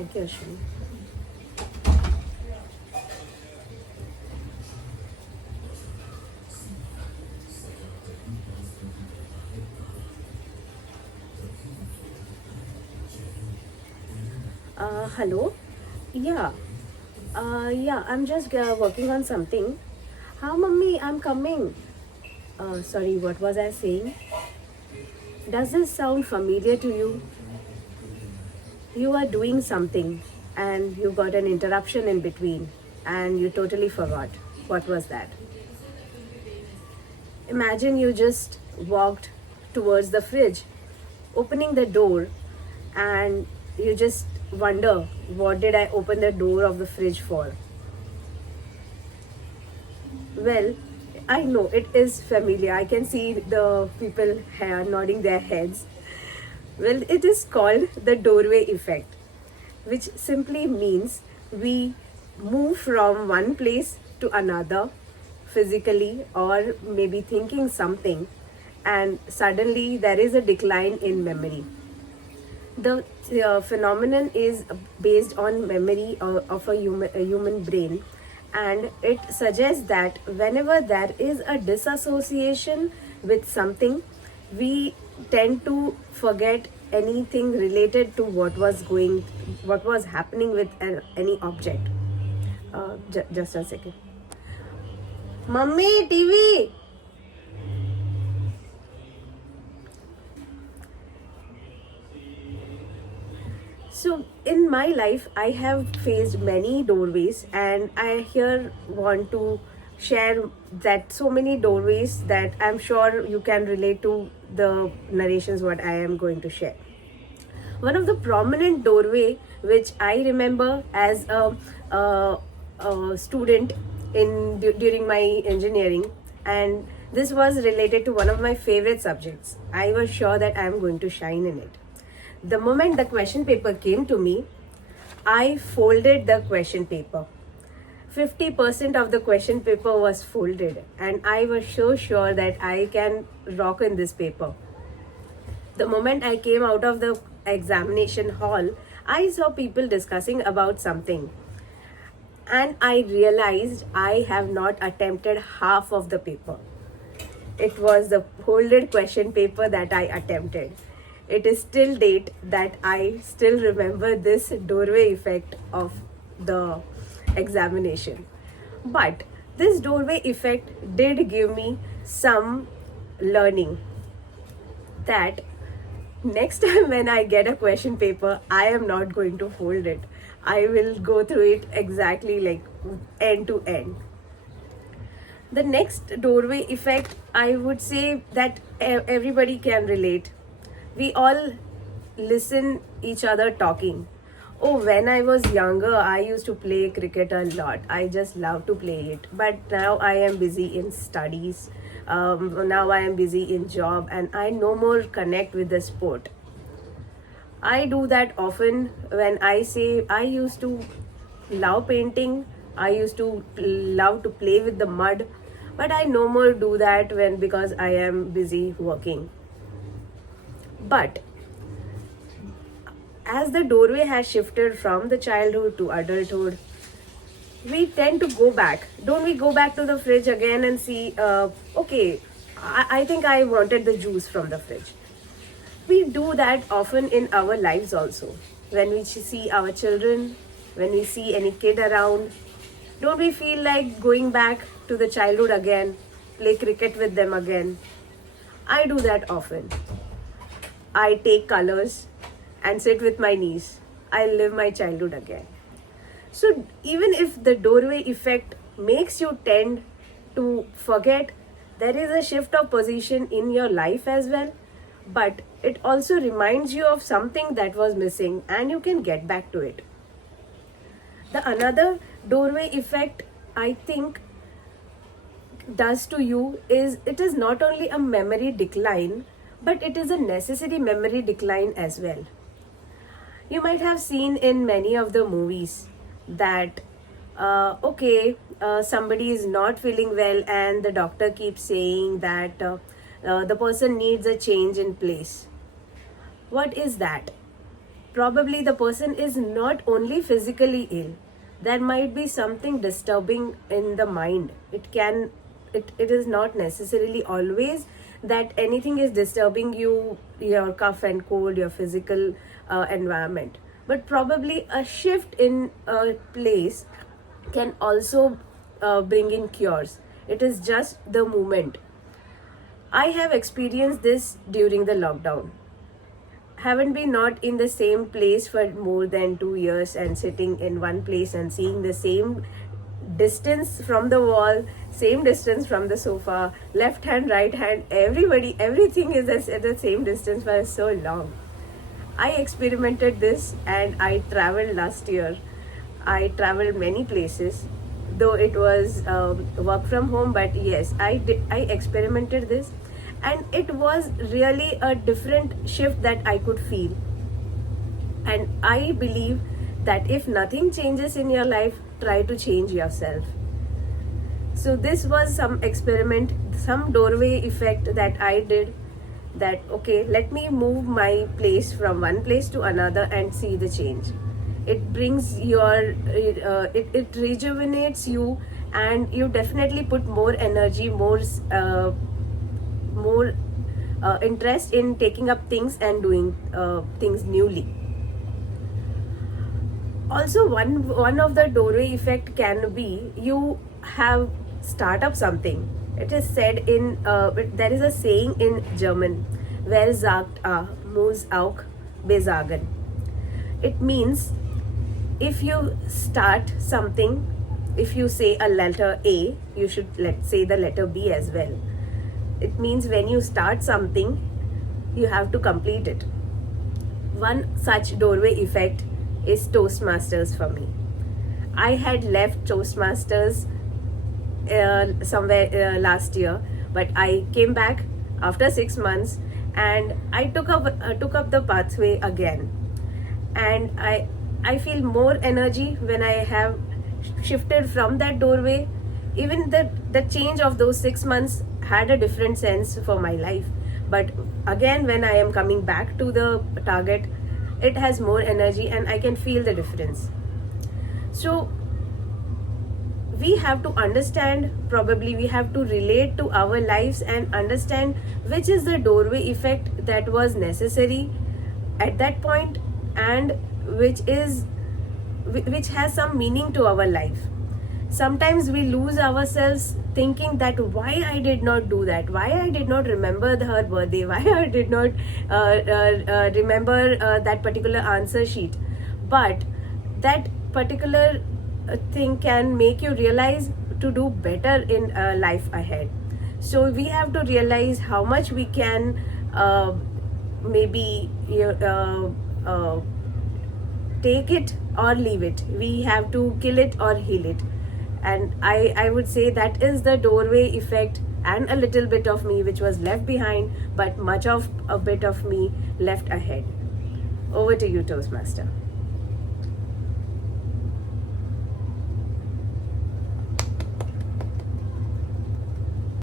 Thank you, Ashwini. Hello. Yeah. Yeah. I'm just working on something. How, mummy? I'm coming. Sorry. What was I saying? Does this sound familiar to you? You are doing something, and you got an interruption in between, and you totally forgot. What was that? Imagine you just walked towards the fridge, opening the door, and you just wonder, what did I open the door of the fridge for? Well, I know it is familiar. I can see the people nodding their heads. Well, it is called the doorway effect, which simply means we move from one place to another physically or maybe thinking something, and suddenly there is a decline in memory. The phenomenon is based on memory of a human brain, and it suggests that whenever there is a disassociation with something, we tend to forget anything related to what was happening with any object. Just a second. Mummy, TV. So in my life, I have faced many doorways, and I here want to share that so many doorways that I'm sure you can relate to the narrations what I am going to share. One of the prominent doorway which I remember as a student during my engineering, and this was related to one of my favorite subjects. I was sure that I am going to shine in it. The moment the question paper came to me, I folded the question paper. 50% of the question paper was folded, and I was so sure that I can rock in this paper. The moment I came out of the examination hall, I saw people discussing about something, and I realized I have not attempted half of the paper. It was the folded question paper that I attempted. It is still date that I still remember this doorway effect of the examination. But this doorway effect did give me some learning that next time when I get a question paper, I am not going to fold it. I will go through it exactly like end to end. The next doorway effect, I would say that everybody can relate. We all listen each other talking. Oh, when I was younger, I used to play cricket a lot. I just love to play it. But now I am busy in studies. Now I am busy in job, and I no more connect with the sport. I do that often when I say I used to love painting. I used to love to play with the mud, but I no more do that because I am busy working. But as the doorway has shifted from the childhood to adulthood, we tend to go back. Don't we go back to the fridge again and see, okay, I think I wanted the juice from the fridge. We do that often in our lives also. When we see our children, when we see any kid around, don't we feel like going back to the childhood again, play cricket with them again? I do that often. I take colors and sit with my niece. I live my childhood again. So even if the doorway effect makes you tend to forget, there is a shift of position in your life as well. But it also reminds you of something that was missing, and you can get back to it. The another doorway effect I think does to you is it is not only a memory decline, but it is a necessary memory decline as well. You might have seen in many of the movies that somebody is not feeling well, and the doctor keeps saying that the person needs a change in place. What is that? probably the person is not only physically ill, there might be something disturbing in the mind. It is not necessarily always that anything is disturbing you, your cough and cold, your physical environment, but probably a shift in a place can also bring in cures. It is just the moment. I have experienced this during the lockdown. Haven't been not in the same place for more than 2 years and sitting in one place and seeing the same distance from the wall, same distance from the sofa, left hand, right hand, everything is at the same distance for so long. I experimented this and I traveled last year. I traveled many places, though it was work from home, but yes, I experimented this, and it was really a different shift that I could feel. And I believe that if nothing changes in your life, try to change yourself. So this was some experiment, some doorway effect that I did, that okay, let me move my place from one place to another and see the change. It brings it rejuvenates you, and you definitely put more energy, more interest in taking up things and doing things newly. Also, one of the doorway effect can be you have start up something. It is said in there is a saying in German, "Wer sagt A, muss auch B sagen." It means if you start something, if you say a letter A, you should say the letter B as well. It means when you start something, you have to complete it. One such doorway effect is Toastmasters for me. I had left Toastmasters somewhere last year, but I came back after 6 months and I took up the pathway again. And I feel more energy when I have shifted from that doorway. Even the change of those 6 months had a different sense for my life. But again, when I am coming back to the target, it has more energy and I can feel the difference. So we have to understand, probably we have to relate to our lives and understand which is the doorway effect that was necessary at that point, and which has some meaning to our life. Sometimes we lose ourselves thinking that why I did not do that, why I did not remember her birthday, why I did not remember that particular answer sheet. But that particular thing can make you realize to do better in life ahead. So we have to realize how much we can maybe take it or leave it. We have to kill it or heal it. And I would say that is the doorway effect, and a little bit of me which was left behind, but much of a bit of me left ahead. Over to you, Toastmaster.